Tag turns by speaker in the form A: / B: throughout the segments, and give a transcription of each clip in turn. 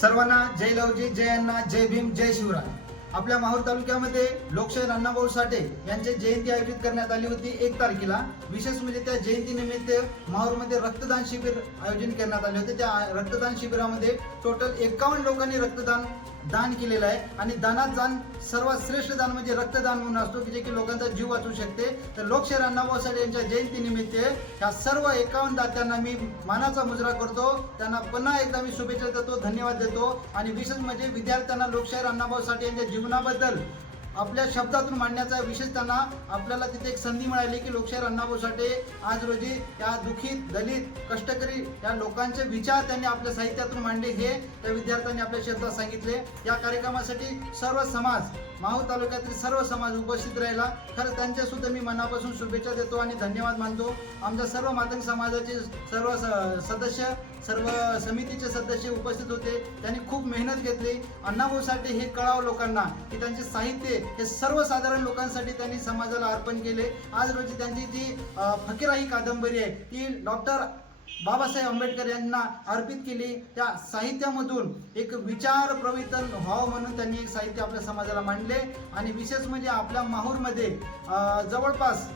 A: सर्वांना जय लवजी जय अण्णा जय भीम जय शिवराय. आपल्या माहूर तालुक्यामध्ये लोकशाहीर अण्णाभाऊ साठे यांची जयंती आयोजित करण्यात आली होती एक तारखेला. विशेष म्हणजे त्या जयंतीनिमित्त माहूरमध्ये रक्तदान शिबिर आयोजन करण्यात आले होते. त्या रक्तदान शिबिरामध्ये टोटल एकावन्न लोकांनी रक्तदान दान केलेलं आहे. आणि दानात दान सर्वात श्रेष्ठ दान म्हणजे रक्तदान म्हणून असतो की जे की लोकांचा जीव वाचू शकते. तर लोकशाहीर अण्णाभाऊ साठे यांच्या जयंतीनिमित्त ह्या सर्व एकावन्न दात्यांना मी मानाचा मुजरा करतो. त्यांना पुन्हा एकदा मी शुभेच्छा देतो धन्यवाद देतो. आणि विशेष म्हणजे विद्यार्थ्यांना लोकशाहीर अण्णाभाऊ साठे यांच्या जीवनाबद्दल आपल्या शब्दातून मांडण्याचा विशेष त्यांना आपल्याला तिथे एक संधी मिळाली की लोकशाहीर अण्णाभाऊ साठे आज रोजी या दुखीत दलित कष्टकरी या लोकांचे विचार त्यांनी आपल्या साहित्यातून मांडले. हे त्या विद्यार्थ्यांनी आपल्या शब्दात सांगितले. या कार्यक्रमासाठी सर्व समाज माहू तालुक्यातील सर्व समाज उपस्थित राहिला. खरं त्यांच्या सुद्धा मी मनापासून शुभेच्छा देतो आणि धन्यवाद मानतो. आमच्या सर्व मातंग समाजाचे सर्व स- सदस्य सर्व समितीचे सदस्य उपस्थित होते. त्यांनी खूप मेहनत घेतली. अण्णाभाऊ साठे हे कळावं लोकांना की त्यांचे साहित्य हे सर्वसाधारण लोकांसाठी त्यांनी समाजाला अर्पण केले. आज रोजी त्यांची जी फकीरा ही कादंबरी आहे ती डॉक्टर बाबासाहेब आंबेडकर यांना अर्पित केली. त्या साहित्यामधून एक विचार प्रवितन व्हावं म्हणून त्यांनी एक साहित्य आपल्या समाजाला मांडले. आणि विशेष म्हणजे आपल्या माहूरमध्ये जवळपास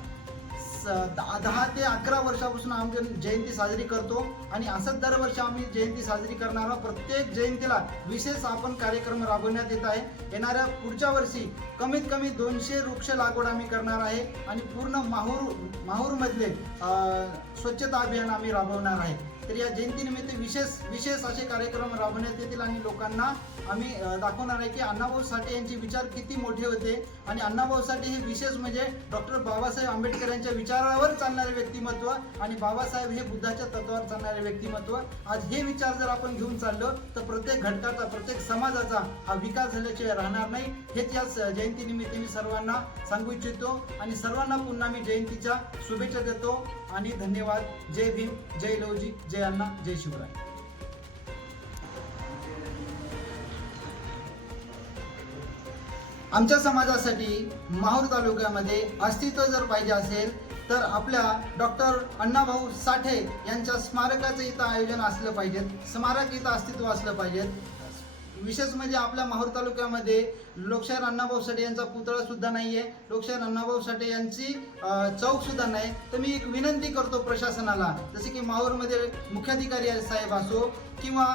A: दहा दहा ते अकरा वर्षापासून आम्ही जयंती साजरी करतो आणि असंच दरवर्षी आम्ही जयंती साजरी करणार आहोत. प्रत्येक जयंतीला विशेष आपण कार्यक्रम राबवण्यात येत आहे येणाऱ्या पुढच्या वर्षी कमीत कमी दोनशे वृक्ष लागवड आम्ही करणार आहे आणि पूर्ण माहूर माहूरमधले स्वच्छता अभियान आम्ही राबवणार आहे तर या जयंतीनिमित्त विशेष विशेष असे कार्यक्रम राबवण्यात येतील आणि लोकांना आम्ही दाखवणार आहे की अण्णाभाऊ साठे यांचे विचार किती मोठे होते आणि अण्णाभाऊ साठे हे विशेष म्हणजे डॉक्टर बाबासाहेब आंबेडकर यांच्या विचारावर चालणारे व्यक्तिमत्व आणि बाबासाहेब हे बुद्धाच्या तत्वावर चालणारे व्यक्तिमत्व. आज हे विचार जर आपण घेऊन चाललो तर प्रत्येक घटकाचा प्रत्येक समाजाचा हा विकास झाल्याशिवाय राहणार नाही. हेच या जयंतीनिमित्त मी सर्वांना सांगू इच्छितो आणि सर्वांना पुन्हा मी जयंतीच्या शुभेच्छा देतो आणि धन्यवाद. जय भीम जय लवजी जय अण्णा जय शिवराय. आमच्या समाजासाठी माहूर तालुक्यामध्ये अस्तित्व जर पाहिजे असेल तर आपल्या डॉक्टर अण्णाभाऊ साठे यांच्या स्मारकाचं इथं आयोजन असलं पाहिजे स्मारक इथं अस्तित्व असलं पाहिजे विशेष म्हणजे आपल्या माहूर तालुक्यामध्ये लोकशाहीर अण्णाभाऊ साठे यांचा पुतळा सुद्धा आहे लोकशाहीर अण्णाभाऊ साठे यांची चौक सुद्धा नाही. तर मी एक विनंती करतो प्रशासनाला जसे की माहूरमध्ये मुख्याधिकारी साहेब असो किंवा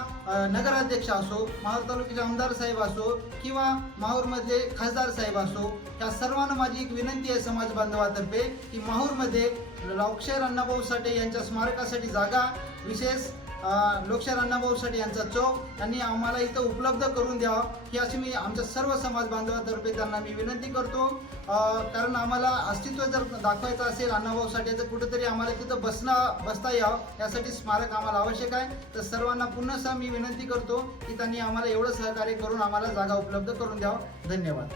A: नगराध्यक्ष असो माहूर तालुक्याचे आमदार साहेब असो किंवा माहूरमधले खासदार साहेब असो या सर्वांना माझी एक विनंती आहे समाज बांधवातर्फे की माहूरमध्ये लोकशाहीर अण्णाभाऊ साठे यांच्या स्मारकासाठी जागा विशेष लोकशाहीर अण्णाभाऊ साठे यांचा चौक. त्यांनी आम्हाला इथं उपलब्ध करून द्यावा ही अशी मी आमच्या सर्व समाज बांधवातर्फे त्यांना मी विनंती करतो. कारण आम्हाला अस्तित्व जर दाखवायचं असेल अण्णाभाऊ साठेचं कुठेतरी आम्हाला तिथं बसणं बसता यावं यासाठी स्मारक आम्हाला आवश्यक आहे. तर सर्वांना पुन्हा मी विनंती करतो की त्यांनी आम्हाला एवढं सहकार्य करून आम्हाला जागा उपलब्ध करून द्यावं. धन्यवाद.